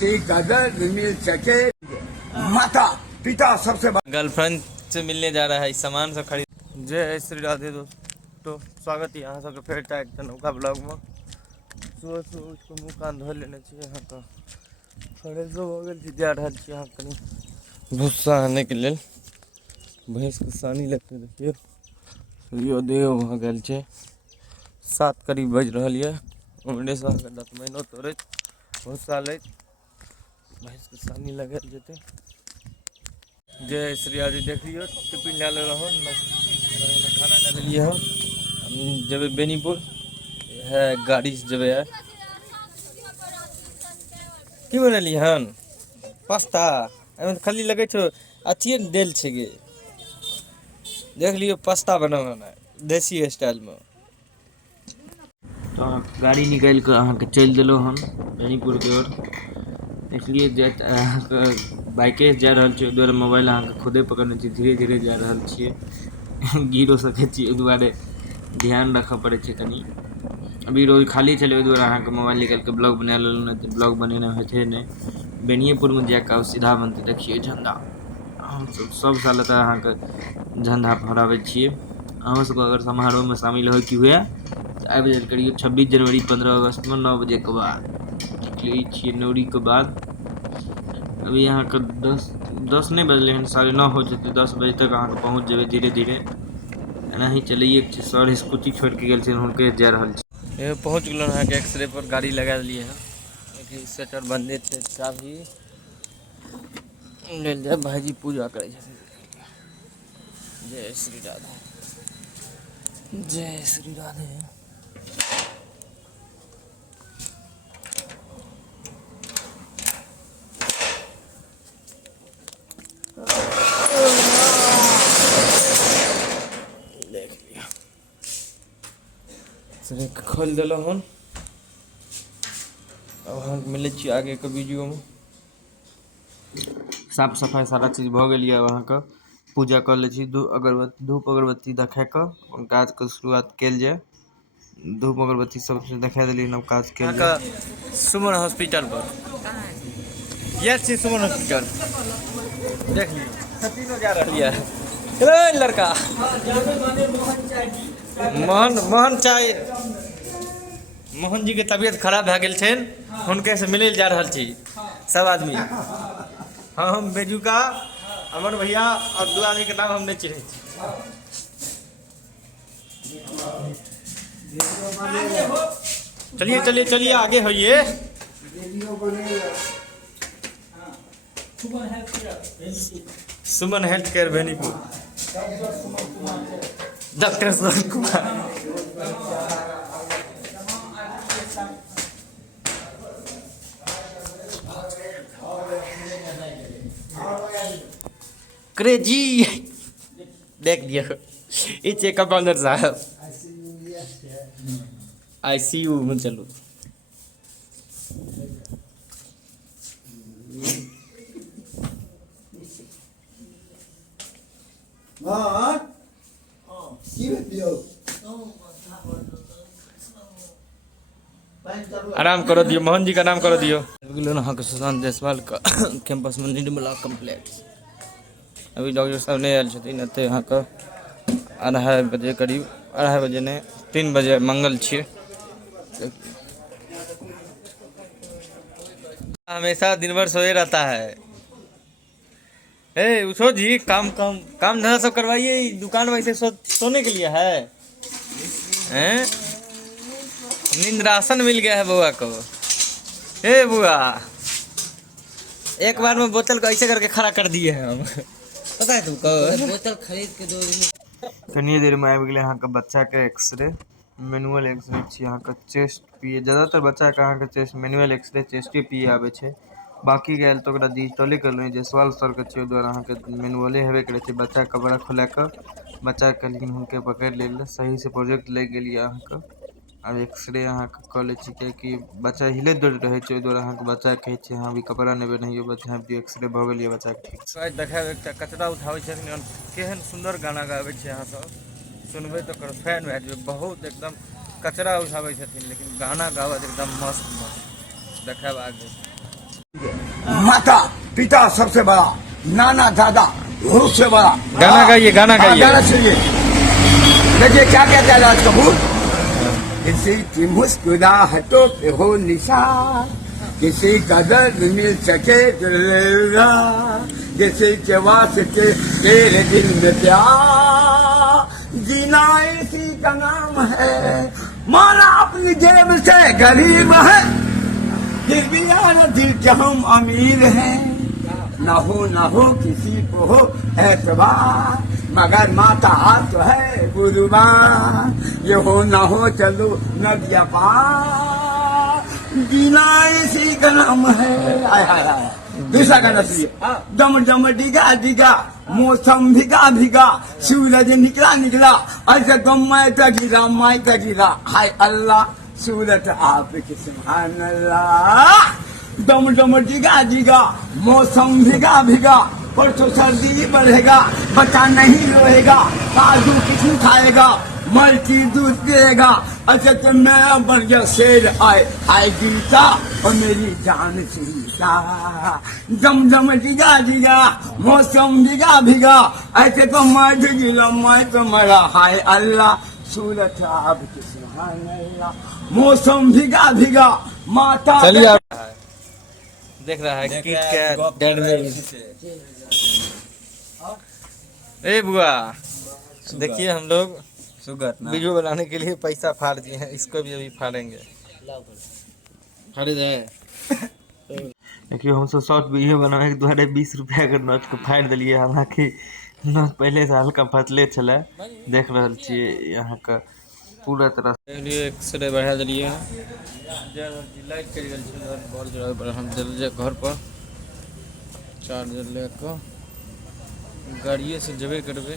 श्री गदर विमिल चचे माता पिता सबसे गर्लफ्रेंड से मिलने जा रहा है, सामान सब खरीद। जय श्री राधे दोस्तों, स्वागत है यहाँ सबके फेर एक नौका ब्लॉग में। सुबह सुबह उसको मुँह कान धो लेना चाहिए। यहाँ का फ्रेश हो गए जा रहा है यहाँ कहीं भूसा आने के लिए। भैंस के सानी लगते देखिए सूर्योदय वहाँ गल छे। 7 करीब बज रहा है। उमरे से 10 महीनों तोड़े भूसा ले भैंस के सानी लगे जेते। जय श्री राधे देख लियो टिफिन ले लो खाना ले लिए हम जब बेनीपुर है गाड़ी से जब है की बनलिए हन पास्ता खाली लगे छो अच्छी देल छे गे। देख लियो पास्ता बनाना देसी स्टाइल में। तो गाड़ी निकाल कर अहाँ के चल दिलो हम बेनीपुर के ओर। इसलिए बाइके जा रहा छे द्वारा मोबाइल अहाँ के खुदे पकड़ने छे धीरे धीरे जा रहा छे गिरो सके छे द्वारे ध्यान रख पड़े छे कनी। अभी रोज खाली चले द्वारा अहाँ के मोबाइल निकाल के ब्लॉग बना लेलो नहीं तो ब्लॉग बनेना होते नहीं। बेनियपुर में जाकर सीधा बनते देखिए झंडा। हम सब साल तक अहाँ के झंडा फहरावे छिए। अहाँ सब अगर समारोह में शामिल हो कि हुए तो आबि जाइल करिए 26 जनवरी 15 अगस्त में 9 बजे के बाद निकले छिए नौरी के बाद। अभी यहाँ के 10 नहीं बजले हैं 9:30 हो जाते 10 बजे तक अहाँ के पहुँच जेबे धीरे धीरे। एना ही चलिए सर स्कूटी छोड़ के गए हुनके जा रहा है। पहुँच गए अहाँ के एक्सरे पर गाड़ी लगा दिए हैं। शटर बंदे थे चाभी ले जाए भाईजी पूजा करे। जय श्री राधे जय श्री राधे। देख लिया खोल दिल हन। अब हम मिले आगे के वीडियो में। साफ सफाई सारा चीज भ गई। अब अहाँ के पूजा कर ले छी धूप अगरबत्ती देखा के काज के शुरुआत कल जाए। धूप अगरबत्ती सब देखा दिली नव काज के सुमन हॉस्पिटल पर ये छी सुमन हॉस्पिटल देख लियो जा रही है। हेलो लड़का मोहन चाय मोहन जी के तबियत खराब भ गेल छन हुनके से मिले जा रहल छी सब आदमी। हाँ हम बेजुका अमर भैया और 2 आदमी के नाम हम नहीं चिन्हे। चलिए चलिए चलिए आगे होइए। सुमन health care Benipur doctor Suman Kumar. Crazy देख दिया ये चेकअप अंदर साहब ICU में चलो। आराम करो दियो मोहन जी का नाम करो दियो। सुशांत जायसवाल का कैंपस में निर्मला कम्प्लेक्स। अभी डॉक्टर साहब नहीं आए थे यहाँ का 2:30 बजे करीब 2:30 बजे ने 3 बजे मंगल छे। हमेशा दिन भर सोए रहता है। ए उठो जी काम धंधा सब करवाइए। दुकान वैसे सोने के लिए है हैं? नींद राशन मिल गया है बुआ को। ए बुआ एक बार में बोतल को ऐसे करके खड़ा कर दिए हैं हम पता है तुमको। बोतल खरीद के 2 दिन कनिए देर में आबि गेलै। यहाँ के बच्चा के एक्सरे मैनुअल एक्सरे छी। यहाँ के चेस्ट पीए ज्यादातर बच्चा के अहाँ के चेस्ट मैनुअल एक्सरे चेस्टे पीए आवे छे। बाकी गैल तो ओकरा डिजिटले करलो जयसवाल सर के छे द्वारा अहाँ के मैनुअले हेबे करे छे। बच्चा के बड़ा खोला के बच्चा के लेकिन हुनके पकड़ ले सही से प्रोजेक्ट ले गेलिए अहाँ के। अब एक्सरे अहाँ के क ले छी कि बच्चा हिले दौड़ रहे छे द्वारा अहाँ के बच्चा कहे छे हाँ भी कपड़ा नेबे नहीं बच्चा एक्सरे भ गेलिए बच्चा के ठीक से देखाब। एकटा कचरा उठावे छे केहन सुंदर गाना गावे छे। अहाँ सब सुनबे तो कर फैन भए जेबे। बहुत एकदम कचरा उठावे छथिन लेकिन गाना गावत एकदम मस्त देखाब आगे। माता पिता सबसे बड़ा, नाना दादा गुरु से बड़ा। गाना गाइए, गाना हाँ, गाइए। गाना सुनिए। देखिए क्या कहता है राज कपूर। किसी की मुस्कुराहटों पे हो निशान, किसी का दर्द मिल सके दिलरा, किसी के वास्ते तेरे दिल में प्यार, जीना इसी का नाम है। माना अपनी जेब से गरीब है, फिर भी यार दिल के हम अमीर हैं। ना हो किसी को हो एतबार, मगर माता तो है गुरुबान। ये हो ना हो चलो नदिया पार, जीना इसी का नाम है। आय हाय हाय। दूसरा गाना सुनिए। डम डम डिगा डिगा, मौसम भिगा भिगा, सूरज निकला निकला, ऐसे गम मैं गिरा। हाय अल्लाह सूरत आपकी सुभान अल्लाह। डम डम डिगा डिगा, मौसम भिगा भिगा, परसों सर्दी बढ़ेगा, बच्चा नहीं रोएगा, काजू किस्म खाएगा, मल्टी दूध पिएगा। अच्छा तो मैं बन गया शेर, आए गीता और मेरी जान सीता। जम जम डिगा डिगा, मौसम भिगा भिगा, ऐसे तो मैं गिला मैं तो मरा। हाय अल्लाह सूरत आपकी सुभान अल्लाह। मौसम भिगा भिगा, माता चलिए आप देख रहा है किट कैट डेड में। ए बुआ, देखिए हम लोग वीडियो बनाने के लिए पैसा फाड़ दिए हैं, इसको भी अभी फाड़ेंगे। फाड़े जाए। देखिए हम सब शॉर्ट वीडियो बनाने के द्वारा 20 रुपया के नोट को फाड़ दिलिए। हालांकि नोट पहले से हल्का फसले चले, देख रहा छे यहाँ का पूरा तरह से एक्सरे बढ़ा दिलिए। लाइट कट गेल छै, बॉल जरा पर हम चल जाए घर पर चार्जर लेकर। गाड़िए से जेबे करबे,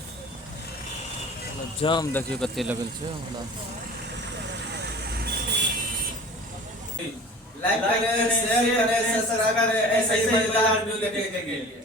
जाम देखियो कते लगल छै। लाइक करें, शेयर करें, सब्सक्राइब करें, ऐसे ही मजेदार वीडियो देखने के लिए।